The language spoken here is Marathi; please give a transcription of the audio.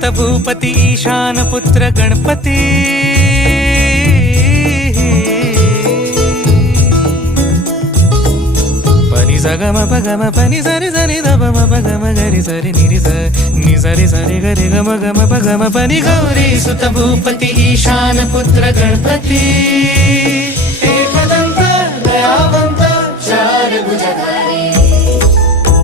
सुत भूपती ईशान पुत्र गणपती पनि सगम पगम पनि सरि सरि ध म पगम गरि सरि निरि स नि सरि सरि गरि गम गम पगम पनि गौरी सुत भूपती ईशान पुत्र गणपती एकदंत दयावंत चार भुजगा